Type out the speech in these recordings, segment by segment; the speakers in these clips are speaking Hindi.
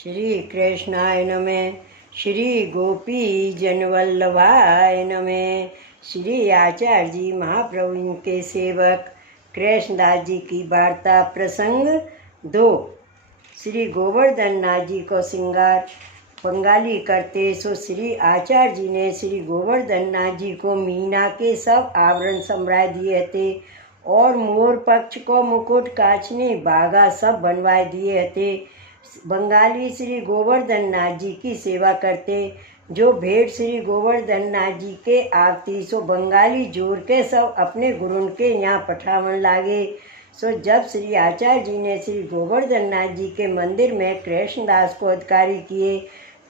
श्री कृष्णाय नमः। श्री गोपी जनवल्लभाय नमः। श्री आचार्य जी महाप्रभु के सेवक कृष्णदास जी की वार्ता प्रसंग 2। श्री गोवर्धन नाथ जी को श्रृंगार बंगाली करते सो श्री आचार्य जी ने श्री गोवर्धन नाथ जी को मीना के सब आवरण सम्राय दिए थे और मोर पक्ष को मुकुट काचने बागा सब बनवाए दिए थे। बंगाली श्री गोवर्धन नाथ जी की सेवा करते। जो भेंट श्री गोवर्धन नाथ जी के आवती सो बंगाली जोर के सब अपने गुरुन के यहाँ पठावन लागे। सो जब श्री आचार्य जी ने श्री गोवर्धन नाथ जी के मंदिर में कृष्णदास को अधिकारी किए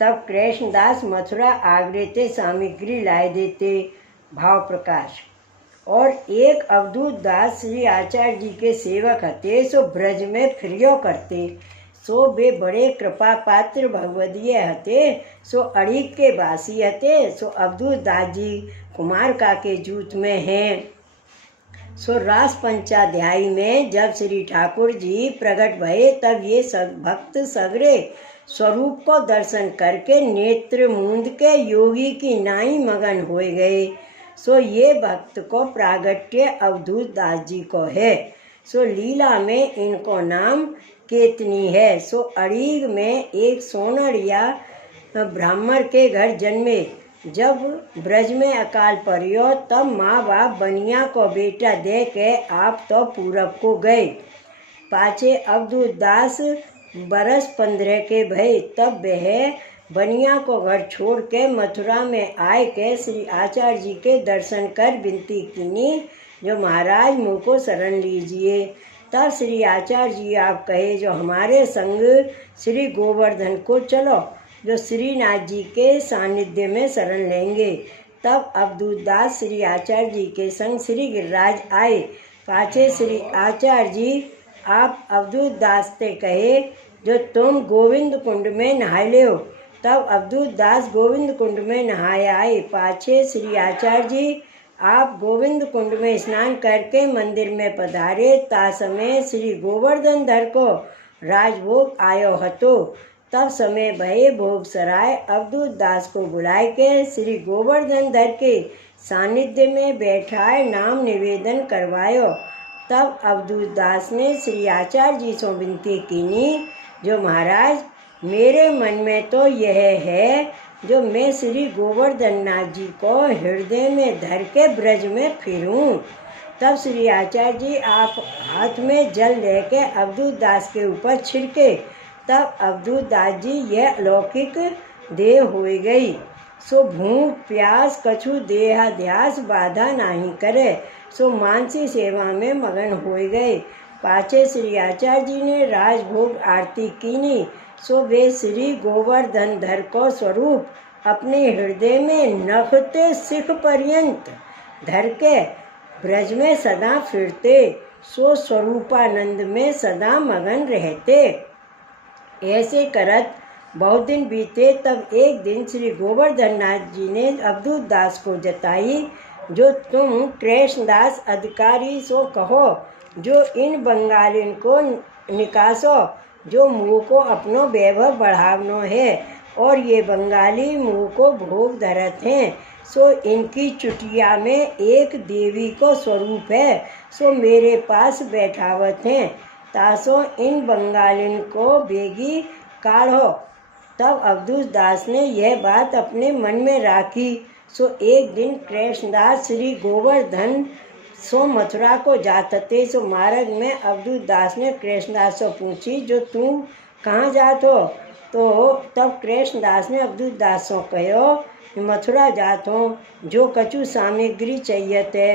तब कृष्णदास मथुरा आगरे ते सामग्री लाए देते। भाव प्रकाश। और एक अवधूत दास श्री आचार्य जी के सेवक हते सो ब्रज में फिरियो करते। सो वे बड़े कृपा पात्र भगवदीय हते सो अड़ीक के वासी हते। सो अवधूत दास जी कुमार का के जूत में हैं। सो रास पंचाध्यायी में जब श्री ठाकुर जी प्रकट भये तब ये भक्त सगरे स्वरूप को दर्शन करके नेत्र मूंद के योगी की नाई मगन हो गए। सो ये भक्त को प्रागट्य अवधूत दास जी को है। सो लीला में इनको नाम केतनी है। सो अड़ीग में एक सोनरिया ब्राह्मण के घर जन्मे। जब ब्रज में अकाल पड़ियो तब माँ बाप बनिया को बेटा दे के आप तो पूरब को गए। पाचे अवधूत दास बरस 15 के भय तब वह बनिया को घर छोड़ के मथुरा में आए के श्री आचार्य जी के दर्शन कर विनती कीनी जो महाराज मुँह को शरण लीजिए। तब श्री आचार्य जी आप कहे जो हमारे संग श्री गोवर्धन को चलो जो श्रीनाथ जी के सानिध्य में शरण लेंगे। तब अवधूत दास श्री आचार्य जी के संग श्री गिरिराज आए। पाछे श्री आचार्य जी आप अवधूत दास से कहे जो तुम गोविंद कुंड में नहाए ले हो। तब अवधूत दास गोविंद कुंड में नहाए आए। पाछे श्री आचार्य जी आप गोविंद कुंड में स्नान करके मंदिर में पधारे। ता समय श्री गोवर्धन धर को राजभोग आयो हतो। तब समय भये भोग सराय अवधूत दास को बुलाए के श्री गोवर्धन धर के सानिध्य में बैठाए नाम निवेदन करवायो। तब अवधूत दास ने श्री आचार्य जी से विनती कीनी जो महाराज मेरे मन में तो यह है जो मैं श्री गोवर्धन नाथ जी को हृदय में धर के ब्रज में फिरूं। तब श्री आचार्य जी आप हाथ में जल लेके अवधूत दास के ऊपर छिड़के। तब अवधूत दास जी यह अलौकिक देह हो गई। सो भूख प्यास कछु देहाध्यास बाधा नहीं करे। सो मानसी सेवा में मगन हो गए। पाछे श्री आचार्य जी ने राजभोग आरती कीनी। सो वे श्री गोवर्धन धर को स्वरूप अपने हृदय में नखते सिख पर्यंत धर के ब्रज में सदा फिरते। सो स्वरूपानंद में सदा मगन रहते। ऐसे करत बहुत दिन बीते। तब एक दिन श्री गोवर्धन नाथ जी ने अवधूत दास को जताई जो तुम कृष्णदास अधिकारी सो कहो जो इन बंगालिन को निकासो जो मुँह को अपनो वैभव बढ़ावनो है और ये बंगाली मुँह को भोग धरत हैं। सो इनकी चुटिया में एक देवी को स्वरूप है सो मेरे पास बैठावत हैं। तासो इन बंगालिन को बेगी काढ़ो। तब अवधूत दास ने यह बात अपने मन में राखी। सो एक दिन कृष्णदास श्री गोवर्धन सो मथुरा को जाते। सो मार्ग में अवधूत दास ने कृष्णदास से पूछी जो तू कहाँ जात हो। तो तब कृष्णदास ने अवधूत दास से कहो मथुरा जात हो जो कछु सामग्री चाहिए थे।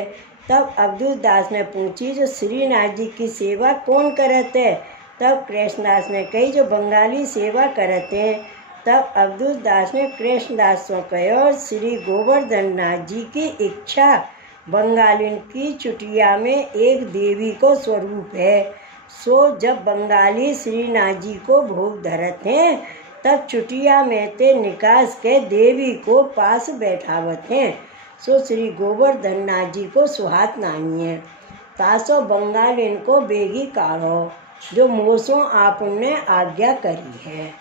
तब अवधूत दास ने पूछी जो श्रीनाथ जी की सेवा कौन करते। तब कृष्णदास ने कही जो बंगाली सेवा करते हैं। तब अवधूत दास ने कृष्णदास से कहो श्री गोवर्धन नाथ जी की इच्छा बंगालिन की चुटिया में एक देवी को स्वरूप है। सो जब बंगाली श्रीनाथ जी को भोग धरत हैं तब चुटिया में ते निकास के देवी को पास बैठावत हैं। सो श्री गोवर्धन नाथ जी को सुहात नहीं है। तासो बंगालिन को बेगी काढ़ो जो मोसों आपने आज्ञा करी है।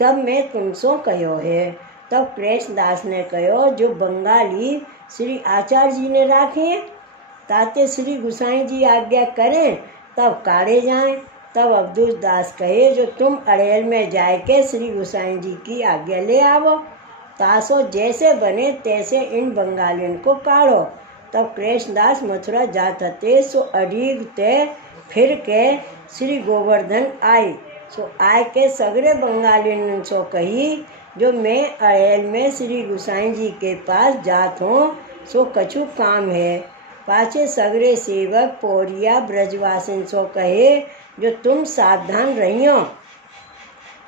तब मैं तुमसो कहो है। तब कृष्णदास ने कहो जो बंगाली श्री आचार्य जी ने राखे ताते श्री गुसाई जी आज्ञा करें तब काढ़े जाएं। तब अब्दुल दास कहे जो तुम अड़ेल में जाए के श्री गुसाई जी की आज्ञा ले आवो, तासो जैसे बने तैसे इन बंगालियों को काढ़ो। तब कृष्णदास मथुरा जाते सो अडीग ते फिर के श्री गोवर्धन आए। सो आय के सगरे बंगालियों सो कही जो मैं अड़ेल में श्री गुसाई जी के पास जात हूँ सो कछु काम है। पाछे सगरे सेवक पौरिया ब्रजवासिन सो कहे जो तुम सावधान रहियो,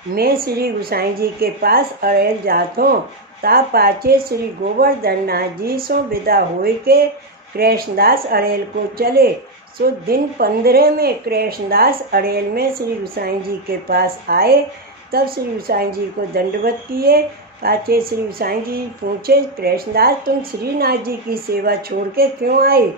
मैं श्री गुसाई जी के पास अड़ेल जात हूँ। ता पाछे श्री गोवर्धन नाथ जी सो विदा होए के कृष्णदास अड़ेल को चले। सो दिन 15 में कृष्णदास अड़ेल में श्री गुसाई जी के पास आए। तब श्री गुसाई जी को दंडवत किए। पाछे श्री गुसाई जी पूछे कृष्णदास तुम श्रीनाथ जी की सेवा छोड़ के क्यों आए।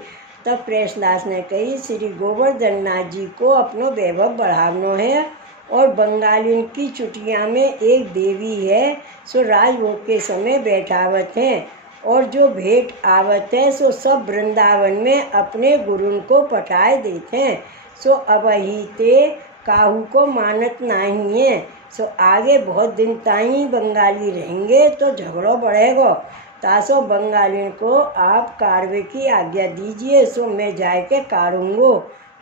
तब कृष्णदास ने कही श्री गोवर्धन नाथ जी को अपनो वैभव बढ़ावनो है और बंगालियों की चुटिया में एक देवी है सो राजभोग के समय बैठावत हैं और जो भेंट आवत है सो सब वृंदावन में अपने गुरुन को पठाए देते हैं। सो अब ही ते काहू को मानत नहीं है। सो आगे बहुत दिन ताई बंगाली रहेंगे तो झगड़ो बढ़ेगा। तासो बंगालियों को आप कारवे की आज्ञा दीजिए सो मैं जाए के कारूंगो।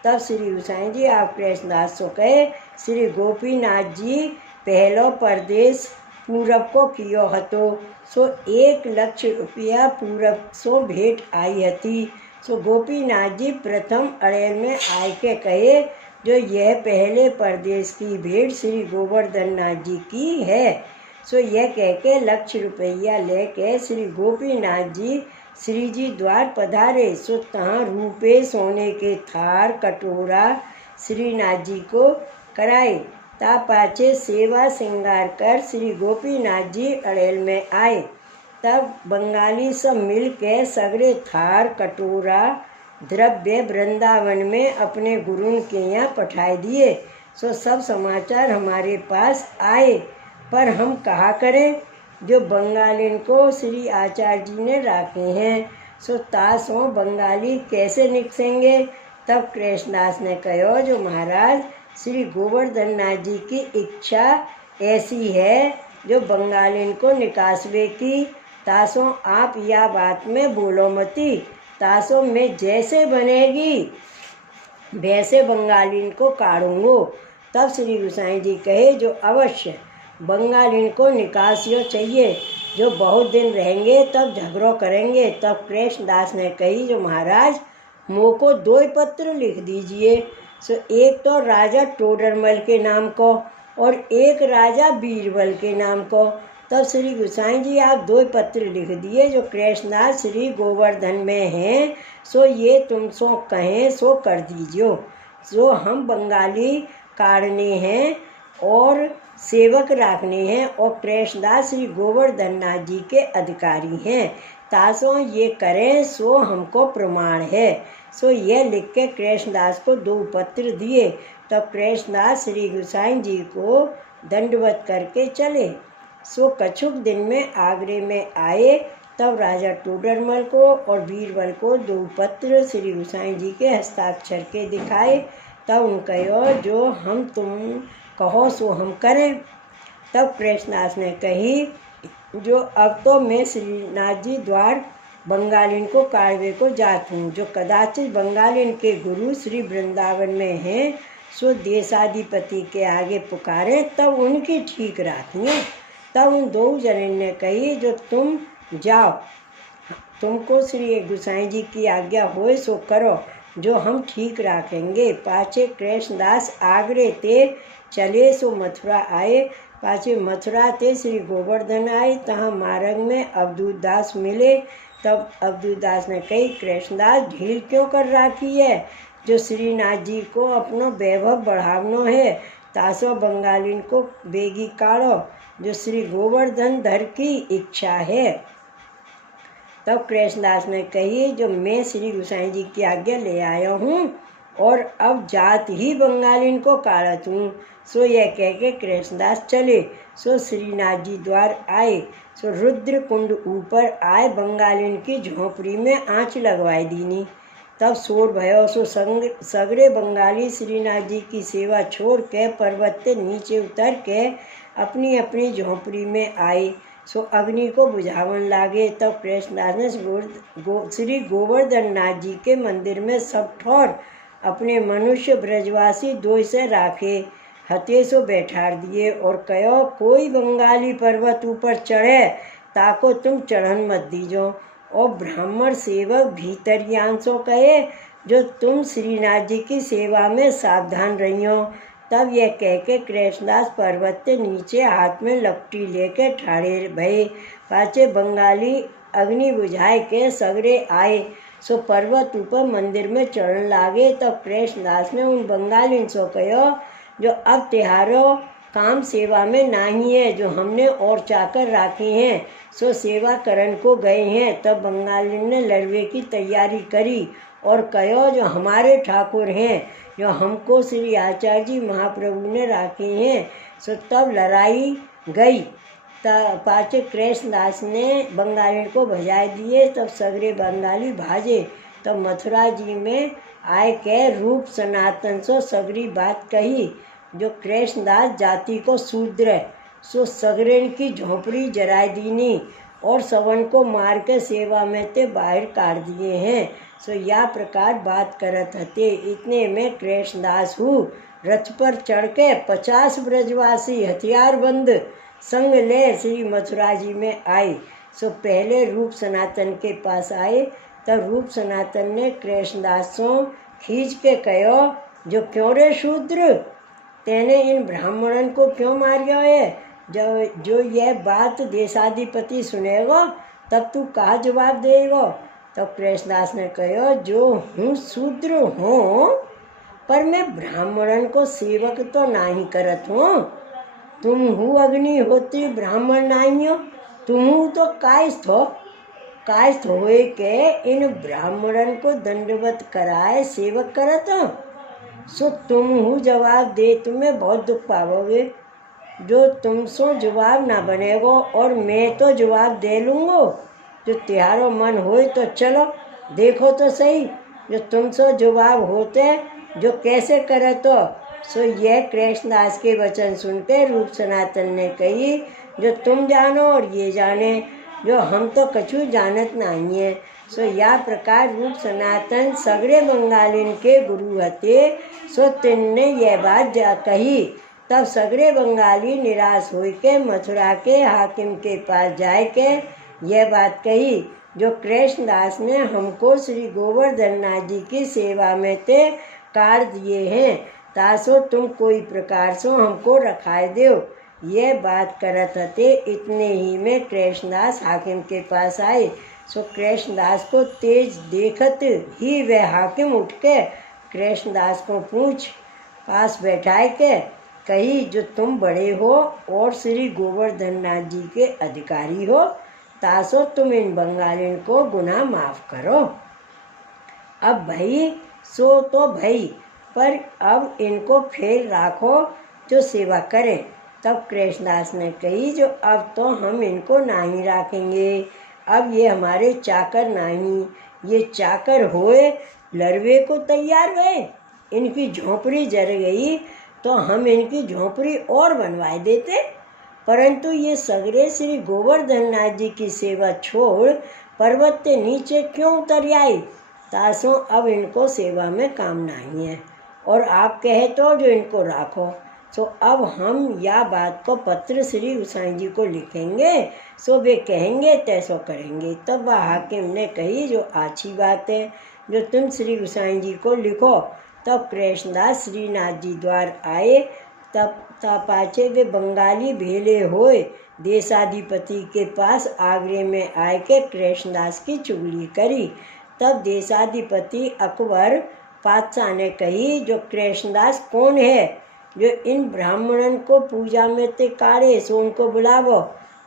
तब श्री गुसाई जी आप कृष्णदास सो कहे श्री गोपीनाथ जी पहलो परदेश पूरब को कियो हतो सो 1 लाख रुपया पूरब सो भेंट आई हती। सो गोपीनाथ जी प्रथम अड़ेल में आय के कहे जो यह पहले परदेश की भेंट श्री गोवर्धन नाथ जी की है। सो यह कह के 1 लाख रुपया लेके श्री गोपीनाथ जी श्री जी द्वार पधारे। सो तहाँ रूपे सोने के थार कटोरा श्रीनाथ जी को कराए। ता पाछे सेवा श्रृंगार कर श्री गोपीनाथ जी अड़ेल में आए। तब बंगाली सब मिल के सगरे थार कटोरा द्रव्य वृंदावन में अपने गुरुन के यहाँ पठाए दिए। सो सब समाचार हमारे पास आए पर हम कहा करें जो बंगालिन को श्री आचार्य जी ने राखे हैं सो तासों बंगाली कैसे निकसेंगे। तब कृष्णदास ने कहो जो महाराज श्री गोवर्धन नाथ जी की इच्छा ऐसी है जो बंगालिन को निकासवे की। तासों आप या बात में बोलो मती, तासों में जैसे बनेगी वैसे बंगालिन को काढ़ूंगो। तब श्री गुसाई जी कहे जो अवश्य बंगालिन को निकासियो चाहिए, जो बहुत दिन रहेंगे तब झगड़ो करेंगे। तब कृष्णदास ने कही जो महाराज मो को 2 पत्र लिख दीजिए। सो एक तो राजा टोडरमल के नाम को और एक राजा बीरबल के नाम को। तब श्री गुसाई जी आप 2 पत्र लिख दिए जो कृष्णदास श्री गोवर्धन में हैं सो ये तुम सो कहें सो कर दीजियो। जो हम बंगाली काढ़ने हैं और सेवक राखने हैं और कृष्णदास श्री गोवर्धन नाथ जी के अधिकारी हैं। तासों ये करें सो हमको प्रमाण है। सो ये लिख के कृष्णदास को 2 पत्र दिए। तब कृष्णदास श्री गुसाई जी को दंडवत करके चले। सो कछुक दिन में आगरे में आए। तब राजा टोडरमल को और बीरबल को 2 पत्र श्री गुसाई जी के हस्ताक्षर के दिखाए। तब उन कहो जो हम तुम कहो सो हम करें। तब कृष्णदास ने कही जो अब तो मैं श्रीनाथ जी द्वार बंगालिन को काढ़वे को जात हूँ, जो कदाचित बंगालिन के गुरु श्री वृंदावन में हैं सो देशाधिपति के आगे पुकारे तब उनकी ठीक राखिए। तब उन 2 जनों ने कही जो तुम जाओ, तुमको श्री गुसाई जी की आज्ञा होए सो करो, जो हम ठीक राखेंगे। पाछे कृष्णदास आगरे ते चले सो मथुरा आए। पाछे मथुरा ते श्री गोवर्धन आए। तहाँ मार्ग में अवधूत दास मिले। तब अवधूत दास ने कही कृष्णदास ढील क्यों कर राखी है, जो श्रीनाथ जी को अपनो वैभव बढ़ावनो है। तासो बंगालिन को बेगी काढ़ो, जो श्री गोवर्धन धर की इच्छा है। तब कृष्णदास ने कही जो मैं श्री गुसाई जी की आज्ञा ले आया हूँ और अब जात ही बंगालिन को काढ़त हूँ। सो यह कह के कृष्णदास चले। सो श्रीनाथ जी द्वार आए। सो रुद्र कुंड ऊपर आए बंगालिन की झोंपड़ी में आँच लगवाई दीनी। तब शोर भयो। सो सगरे बंगाली श्रीनाथ जी की सेवा छोड़ के पर्वत से नीचे उतर के अपनी अपनी झोंपड़ी में आए। सो अग्नि को बुझावन लागे। तब कृष्णदास ने श्री गोवर्धन नाथ जी के मंदिर में सब ठौर अपने मनुष्य ब्रजवासी दो से राखे हते सो बैठार दिए और कहो कोई बंगाली पर्वत ऊपर चढ़े ताको तुम चढ़न मत दीजो। और ब्राह्मण सेवक भीतरियान सो कहे जो तुम श्रीनाथ जी की सेवा में सावधान रहियो। तब यह कह के कृष्णदास पर्वत के नीचे हाथ में लपटी लेके ठाड़े भये। पाचे बंगाली अग्नि बुझाए के सगरे आए। सो पर्वत ऊपर मंदिर में चढ़न लागे। तब कृष्णदास ने उन बंगाली सो कहो जो अब तिहारो काम सेवा में नहीं है, जो हमने और चाकर राखे हैं सो सेवा करन को गए हैं। तब बंगाली ने लड़वे की तैयारी करी और कहो जो हमारे ठाकुर हैं जो हमको श्री आचार्य जी महाप्रभु ने राखे हैं। सो तब लड़ाई गई। पाचे कृष्णदास ने बंगाली को भजाए दिए। तब सगरे बंगाली भाजे। तब मथुरा जी में आए के रूप सनातन सो सगरी बात कही जो कृष्णदास जाति को शूद्र सो सगरेन की झोंपड़ी जराय दीनी और सवन को मार के सेवा में ते बाहर काट दिए हैं। सो या प्रकार बात करत हते। इतने में कृष्णदास हूँ रथ पर चढ़ के 50 ब्रजवासी हथियार बंद संग ले श्री मथुरा जी में आए। सो पहले रूप सनातन के पास आए। तब रूप सनातन ने कृष्णदास से खींच के कहो जो क्यों रे शूद्र तेने इन ब्राह्मणन को क्यों मारियो है। जो यह बात देशाधिपति सुनेगा तब तू कहा जवाब देगा। तब कृष्णदास ने कहो जो हूँ शूद्र हूँ पर मैं ब्राह्मणन को सेवक तो नहीं करत हूँ। तुम हूँ अग्नि होती ब्राह्मण नहीं हो। तुम हूँ तो कायस्थ होए के इन ब्राह्मणन को दंडवत कराए सेवक करत हो। सो तुम हूँ जवाब दे तुम्हें बहुत दुख पाओगे। जो तुम सो जवाब ना बनेगो और मैं तो जवाब दे लूँगो। जो तिहारो मन होए तो चलो देखो तो सही जो तुम सो जवाब होते जो कैसे करे। तो सो यह कृष्णदास के वचन सुनते रूप सनातन ने कही जो तुम जानो और ये जाने जो हम तो कछु जानत नहीं है। सो या प्रकार रूप सनातन सगरे बंगालिन के गुरु हते। सो तिनने यह बात कही। तब सगरे बंगाली निराश हो के मथुरा के हाकिम के पास जाए के यह बात कही जो कृष्णदास ने हमको श्री गोवर्धन नाथ जी की सेवा में ते कार दिए हैं तासो तुम कोई प्रकार से हमको रखाए दो। यह बात करत हते। इतने ही में कृष्णदास हाकिम के पास आए। सो कृष्णदास को तेज देखत ही वह हाकिम उठ के कृष्णदास को पूछ पास बैठाए के कही जो तुम बड़े हो और श्री गोवर्धन नाथ जी के अधिकारी हो तासो तुम इन बंगालिन को गुनाह माफ करो। अब भाई सो तो भाई पर अब इनको फिर राखो जो सेवा करें। तब कृष्णदास ने कही जो अब तो हम इनको नहीं रखेंगे। अब ये हमारे चाकर नहीं, ये चाकर होए लड़वे को तैयार गए। इनकी झोंपड़ी जल गई तो हम इनकी झोंपड़ी और बनवाए देते। परंतु ये सगरे श्री गोवर्धन नाथ जी की सेवा छोड़ पर्वत के नीचे क्यों उतर आए तासों अब इनको सेवा में काम नहीं है और आप कहे तो जो इनको राखो। सो अब हम या बात को पत्र श्री गोसाई जी को लिखेंगे। सो वे कहेंगे तैसो करेंगे। तब वह हाकिम ने कही जो अच्छी बात है जो तुम श्री गोसाई जी को लिखो। तब कृष्णदास श्रीनाथ जी द्वार आए। तब पाचे वे बंगाली भेले होए देशाधिपति के पास आगरे में आए के कृष्णदास की चुगली करी। तब देशाधिपति अकबर पातशाह ने कही जो कृष्णदास कौन है जो इन ब्राह्मणन को पूजा में ते काढ़े सो उनको बुलावो।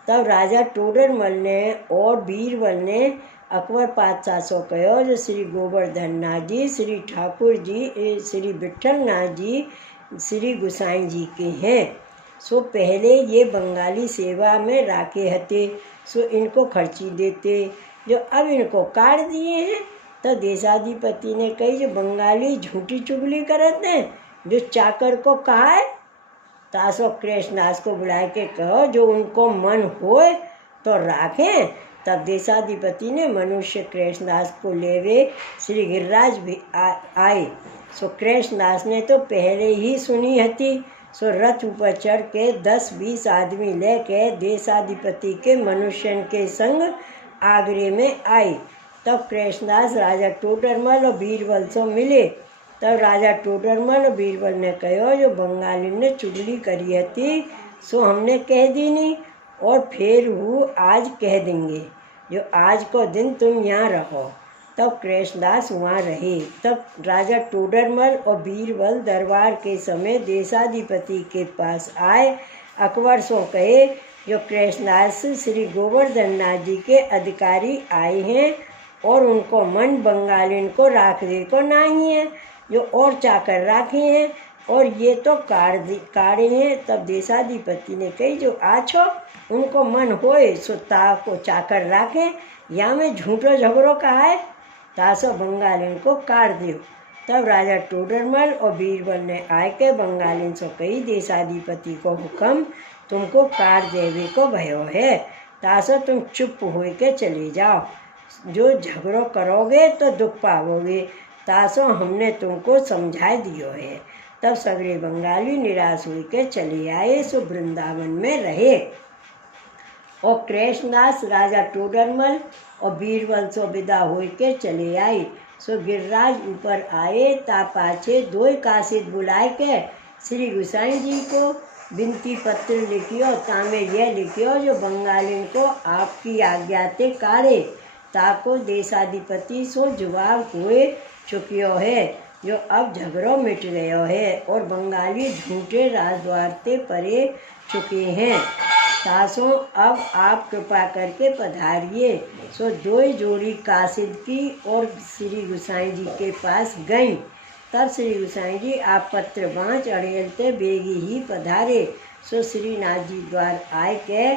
तब राजा टोडरमल ने और बीरबल ने अकबर पातशाह सो कहो जो श्री गोवर्धन नाथ जी, श्री ठाकुर जी, श्री विठल नाथ जी, श्री गुसाई जी के हैं। सो पहले ये बंगाली सेवा में राखे हते, सो इनको खर्ची देते, जो अब इनको काट दिए हैं। तो देशाधिपति ने कही जो बंगाली झूठी चुगली करते हैं, जो चाकर को कहा है तासो कृष्णदास को बुला के कहो जो उनको मन होए तो राखें। तब देशाधिपति ने मनुष्य कृष्णदास को लेवे श्री गिरिराज भी आए। सो कृष्णदास ने तो पहले ही सुनी हती। सो रथ ऊपर चढ़ के 10-20 आदमी लेके देशाधिपति के मनुष्यन के संग आगरे में आए। तब कृष्णदास राजा टोडरमल और बीरबल से मिले। तब राजा टोडरमल और बीरबल ने कहो जो बंगाली ने चुगली करी हती सो हमने कह दी नहीं, और फिर वो आज कह देंगे, जो आज को दिन तुम यहाँ रहो। तब कृष्णदास वहाँ रहे। तब राजा टोडरमल और बीरबल दरबार के समय देशाधिपति के पास आए। अकबर सो कहे जो कृष्णदास श्री गोवर्धन नाथ जी के अधिकारी आए हैं और उनको मन बंगालिन को राखने को नहीं है, जो और चाकर राखे हैं और ये तो काढ़े हैं। तब देशाधिपति ने कही जो आछो उनको मन होए सो ता को चाकर राखें, या में झूठो झगड़ो कहा है तासो बंगालिन को काट दियो। तब राजा टोडरमल और बीरबल ने आए के बंगालिन सो कही देशाधिपति को हुक्म तुमको काट देवे को भयो है, तासो तुम चुप हो के चले जाओ, जो झगड़ो करोगे तो दुख पाओगे, तासो हमने तुमको समझा दियो है। तब सगरे बंगाली निराश हो के चले आए। सो वृंदावन में रहे। और कृष्णदास राजा टोडरमल और बीरबल सो विदा हो के चले आए। सो गिरिराज ऊपर आए। ता पाछे 2 काशिद बुलाए के श्री गुसाई जी को विनती पत्र लिखियो, तामे यह लिखियो जो बंगालिन को आपकी आज्ञाते काढ़े, ताको देशाधिपति सो जवाब हुए चुकियो है, जो अब झगड़ो मिट गयो है और बंगाली झूठे राजद्वार ते परे चुके हैं। तासो अब आप कृपा करके पधारिए। सो 2 जोड़ी काशिद की और श्री गुसाई जी के पास गईं। तब श्री गुसाई जी आप पत्र बाँच अड़ेलते बेगी ही पधारे। सो श्रीनाथ जी द्वार आए के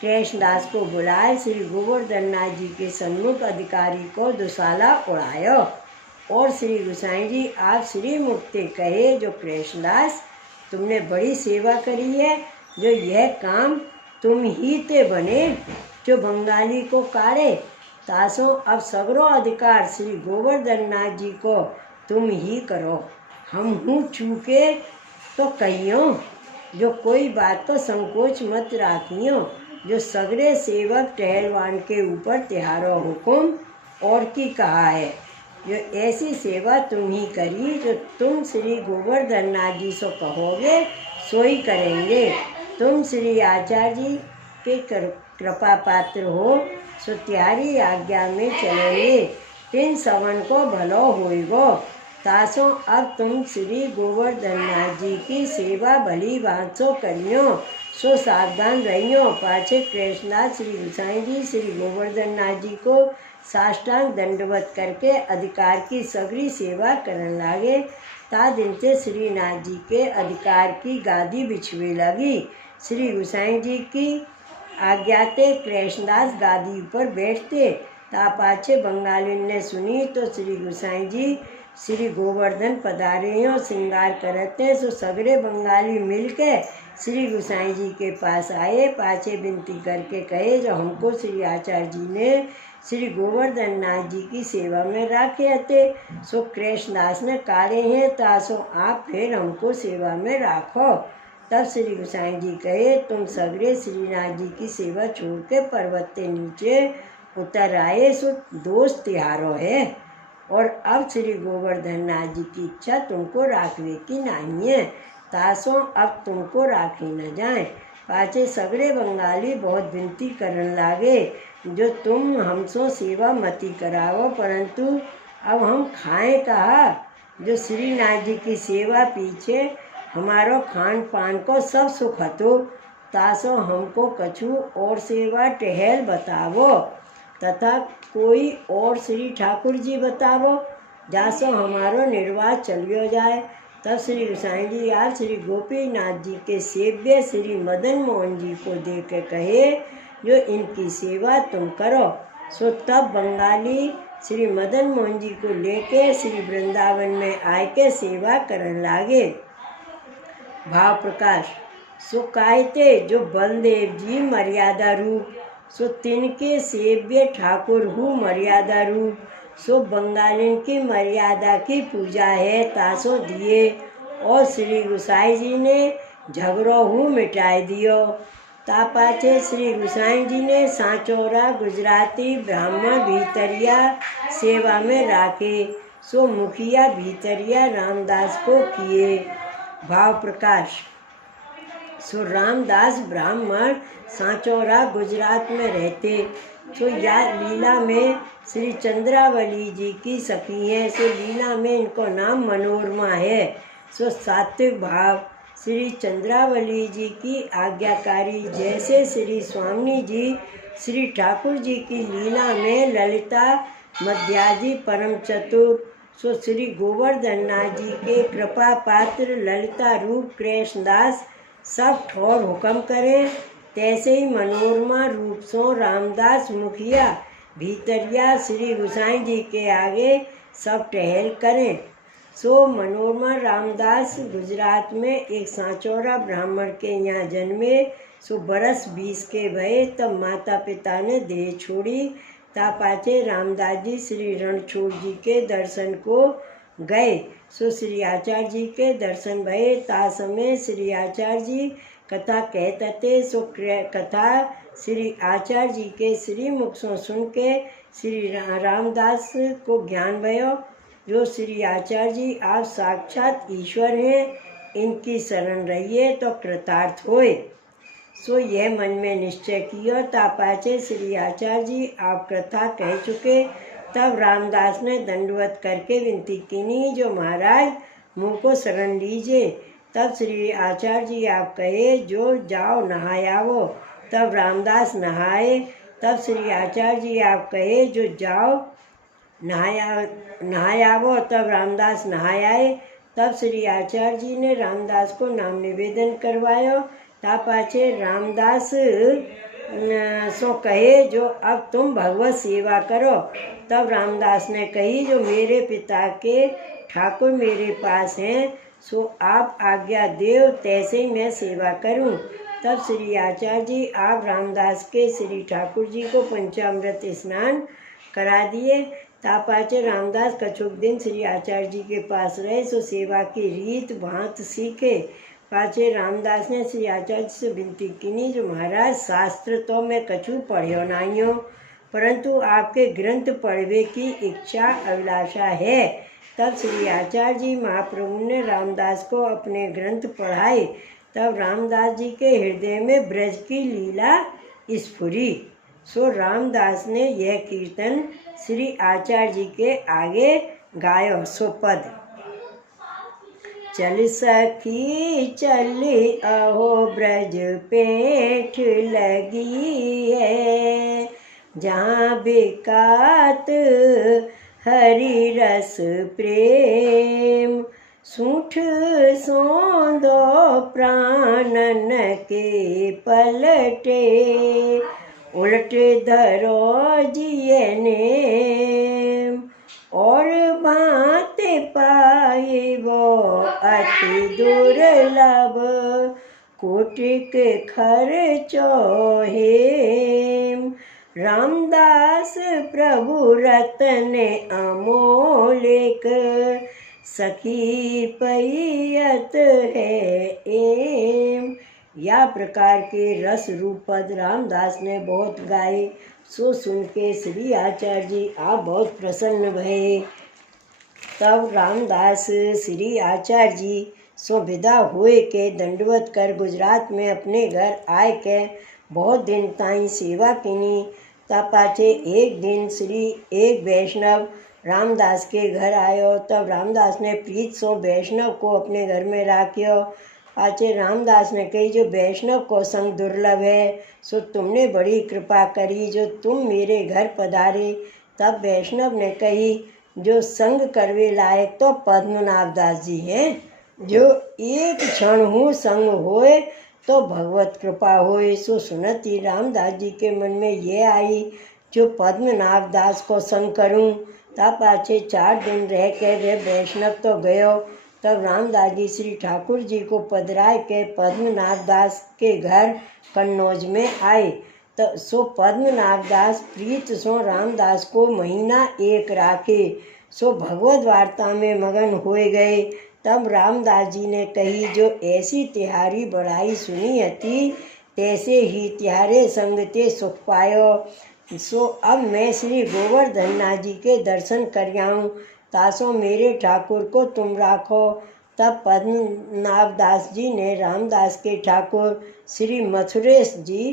कृष्णदास को बुलाए श्री गोवर्धन नाथ जी के सन्मुख अधिकारी को दुशाला उड़ायो। और श्री गुसाई जी आप श्री मुक्ति कहे जो कृष्णदास तुमने बड़ी सेवा करी है, जो यह काम तुम ही ते बने जो बंगाली को काढ़े, तासो अब सगरो अधिकार श्री गोवर्धन नाथ जी को तुम ही करो। हम हूँ चूके तो कहियो, जो कोई बात तो संकोच मत राखियो, जो सगरे सेवक टहलवान के ऊपर तिहारो हुकुम और की कहा है, जो ऐसी सेवा तुम ही करी, जो तुम श्री गोवर्धन नाथ जी सो कहोगे सो ही करेंगे। तुम श्री आचार्य जी के कृपा पात्र हो, सो त्यारी आज्ञा में चलेंगे, 3 सवन को भलो होएगो। तासो अब तुम श्री गोवर्धन नाथ जी की सेवा भली बात सो करियो, सो सावधान रहियो। पाछे कृष्णदास श्री गुसाई जी श्री गोवर्धन नाथ जी को साष्टांग दंडवत करके अधिकार की सगरी सेवा करने लागे। ता दिन से श्रीनाथ जी के अधिकार की गादी बिछवे लगी। श्री गुसाई जी की आज्ञाते कृष्णदास गादी पर बैठते। ता पाछे बंगाली ने सुनी तो श्री गुसाई जी श्री गोवर्धन पधारे श्रृंगार करते। सो सगरे बंगाली मिलके श्री गुसाई जी के पास आए। पाछे विनती करके कहे जो हमको श्री आचार्य जी ने श्री गोवर्धन नाथ जी की सेवा में राखे हते, सो कृष्णदास ने काढ़े हैं, तासो आप फिर हमको सेवा में राखो। तब श्री गुसाई जी कहे तुम सगरे श्रीनाथ जी की सेवा छोड़ के पर्वत के नीचे उतर आए, सो दोष तिहारो है और अब श्री गोवर्धन नाथ जी की इच्छा तुमको राखवे की नहीं है, तासो अब तुमको राखे न जाए। पाछे सगरे बंगाली बहुत विनती करने लागे जो तुम हमसो सेवा मती कराओ, परंतु अब हम खाएं कहा, जो श्रीनाथ जी की सेवा पीछे हमारो खान पान को सब सुख हतो, तासो हमको कछु और सेवा टहल बतावो। तथा कोई और श्री ठाकुर जी बतावो जासो हमारो निर्वाह चलियो जाए। तब श्री गोसाई जी आज श्री गोपीनाथ जी के सेव्य श्री मदन मोहन जी को देख के कहे जो इनकी सेवा तुम करो। सो तब बंगाली श्री मदन मोहन जी को लेके श्री वृंदावन में आए के सेवा करने लागे। भाव प्रकाश सो कहते जो बलदेव जी मर्यादा रूप सो तिनके सेव्य ठाकुर हूँ मर्यादा रूप। सो बंगालिन की मर्यादा की पूजा है तासो दिए और श्री गोसाई जी ने झगड़ो हूँ मिटाई दियो। तापाचे श्री गोसाई जी ने सांचौरा गुजराती ब्राह्मण भीतरिया सेवा में राखे। सो मुखिया भीतरिया रामदास को किए। भाव प्रकाश सो रामदास ब्राह्मण सांचौरा गुजरात में रहते। सो या लीला में श्री चंद्रावली जी की सखी है। सो लीला में इनको नाम मनोरमा है। सो सात्विक भाव श्री चंद्रावली जी की आज्ञाकारी जैसे श्री स्वामी जी श्री ठाकुर जी की लीला में ललिता मध्याजी परम चतुर। सो श्री गोवर्धन नाथ जी के कृपा पात्र ललिता रूप कृष्णदास सब ठोर हुक्म करें तैसे ही मनोरमा रूप सो रामदास मुखिया भीतरिया श्री गोसाई जी के आगे सब टहल करें। सो मनोरमा रामदास गुजरात में एक सांचौरा ब्राह्मण के यहाँ जन्मे। सो बरस 20 के भये तब माता पिता ने देह छोड़ी। तापाचे रामदास जी श्री रणछोड़ जी के दर्शन को गए। सो श्री आचार्य जी के दर्शन भये ता समय श्री आचार्य जी कथा कहते। सो कथा श्री आचार्य जी के श्री मुख से सुन के श्री रामदास को ज्ञान भयो जो श्री आचार्य जी आप साक्षात ईश्वर हैं इनकी शरण रहिए तो कृतार्थ होए। सो यह मन में निश्चय किया। तापाचे श्री आचार्य जी आप कथा कह चुके। तब रामदास ने दंडवत करके विनती कीनी जो महाराज मुँह को शरण लीजिए। तब श्री आचार्य जी आप कहे जो जाओ नहायावो। तब रामदास नहाए। तब श्री आचार्य जी आप कहे जो जाओ नहायावो। तब रामदास नहायाए। तब श्री आचार्य जी ने रामदास को नाम निवेदन करवायो। तापाचे रामदास सो कहे जो अब तुम भगवत सेवा करो। तब रामदास ने कही जो मेरे पिता के ठाकुर मेरे पास हैं सो आप आज्ञा देव तैसे ही मैं सेवा करूं। तब श्री आचार्य जी आप रामदास के श्री ठाकुर जी को पंचामृत स्नान करा दिए। तापाचे रामदास कछुक दिन श्री आचार्य जी के पास रहे। सो सेवा की रीत भांत सीखे। पाचे रामदास ने श्री आचार्य से विनती की जो महाराज शास्त्र तो मैं कछु पढ़्यो नाइयो परंतु आपके ग्रंथ पढ़वे की इच्छा अभिलाषा है। तब श्री आचार्य जी महाप्रभु ने रामदास को अपने ग्रंथ पढ़ाए। तब रामदास जी के हृदय में ब्रज की लीला स्फुरी। सो रामदास ने यह कीर्तन श्री आचार्य जी के आगे गायो। सो पद चल सखी चल अहो ब्रज पेठ लगी है जहाँ बेकात हरि रस प्रेम सूठ सोंदो प्राणन के पलटे उलट धरो जिये नेम और भांति पाए वो अति दुर्लभ कोटिक खर्चो हेम रामदास प्रभु रतन अमोलिक सखी पैयत है एम। या प्रकार के रस रूप पद रामदास ने बहुत गाए। सो सुन के श्री आचार्य जी आप बहुत प्रसन्न भये। तब रामदास श्री आचार्य जी सो विदा हुए के दंडवत कर गुजरात में अपने घर आए के बहुत दिन ताई सेवा कीनी। तब पाछे एक दिन श्री एक वैष्णव रामदास के घर आयो। तब रामदास ने प्रीत सो वैष्णव को अपने घर में राख्यो। पाछे रामदास ने कही, जो वैष्णव को संग दुर्लभ है, सो तुमने बड़ी कृपा करी जो तुम मेरे घर पधारे। तब वैष्णव ने कही, जो संग करवे लायक तो पद्मनाभ दास जी हैं, जो एक क्षण हूँ संग होए तो भगवत कृपा होए। सो सुनती रामदास जी के मन में ये आई, जो पद्मनाभ दास को संग करूं। तब पाछे 4 दिन रह के वे वैष्णव तो गयो। तब रामदास जी श्री ठाकुर जी को पधराए के पद्मनाभ दास के घर कन्नौज में आए। तो सो पद्मनाभ दास प्रीत सो रामदास को महीना एक राखे। सो भगवत वार्ता में मगन होए गए। तब रामदास जी ने कही, जो ऐसी तिहारी बड़ाई सुनी हती, तैसे ही तिहारे संग ते सुख पायो। सो अब मैं श्री गोवर्धन नाथ जी के दर्शन कर आऊँ, तासो मेरे ठाकुर को तुम राखो। तब पद्मनाभ दास जी ने रामदास के ठाकुर श्री मथुरेश जी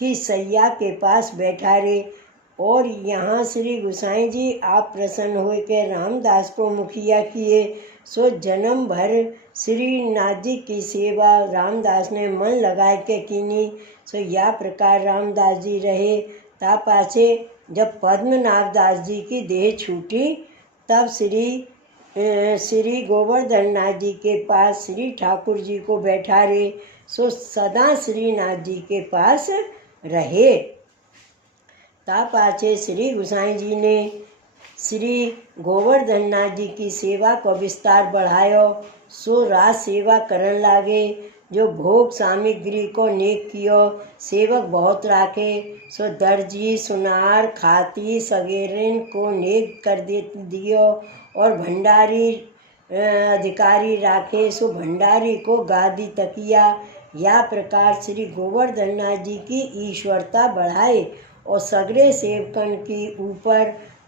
की सैया के पास बैठारे। और यहाँ श्री गुसाई जी आप प्रसन्न हो के रामदास को मुखिया किए। सो जन्म भर श्री नाथ जी की सेवा रामदास ने मन लगाए के कीनी। सो या प्रकार रामदास जी रहे। ता पाछे जब पद्मनाभ दास जी की देह छूटी, तब श्री गोवर्धन नाथ जी के पास श्री ठाकुर जी को बैठारे। सो सदा श्री नाथ जी के पास रहे। ता पाछे श्री गुसाई जी ने श्री गोवर्धन नाथ जी की सेवा को विस्तार बढ़ायो। सो रात सेवा करन लागे। जो भोग सामग्री को नेक कियो, सेवक बहुत राखे। सो दर्जी सुनार खाती सगेरन को नेक कर दियो। और भंडारी अधिकारी राखे। सो भंडारी को गादी तकिया। या प्रकार श्री गोवर्धन नाथ जी की ईश्वरता बढ़ाए। और सगरे सेवकन की ऊपर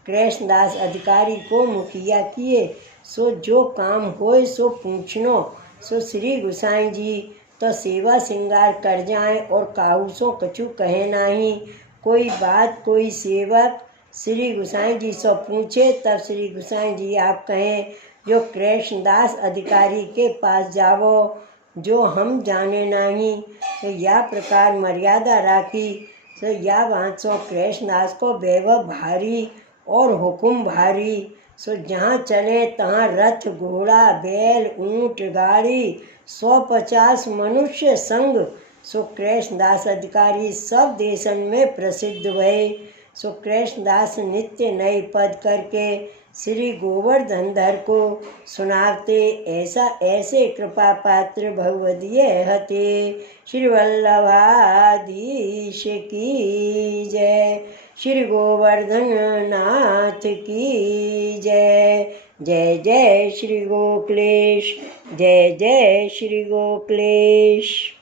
कृष्णदास अधिकारी को मुखिया किए। सो जो काम होए सो पूछनो। सो श्री गुसाई जी तो सेवा श्रृंगार कर जाए और काहू सो कछु कहे नाही। कोई बात कोई सेवक श्री गुसाई जी सो पूछे, तब श्री गुसाई जी आप कहें, जो कृष्णदास अधिकारी के पास जावो, जो हम जाने नहीं। तो या प्रकार मर्यादा राखी। तो या बात सो कृष्णदास को वैभव भारी और हुकुम भारी। सो जहाँ चले तहाँ रथ घोड़ा बैल ऊंट गाड़ी 150 मनुष्य संग। सो कृष्णदास अधिकारी सब देशन में प्रसिद्ध भये। सो कृष्णदास नित्य नए पद करके श्री गोवर्धन धर को सुनाते। ऐसा ऐसे कृपा पात्र भगवदीय हते। श्री वल्लभाधीश की जय। श्री गोवर्धन नाथ की जय। जय जय श्री गोकुलेश। जय जय श्री गोकुलेश।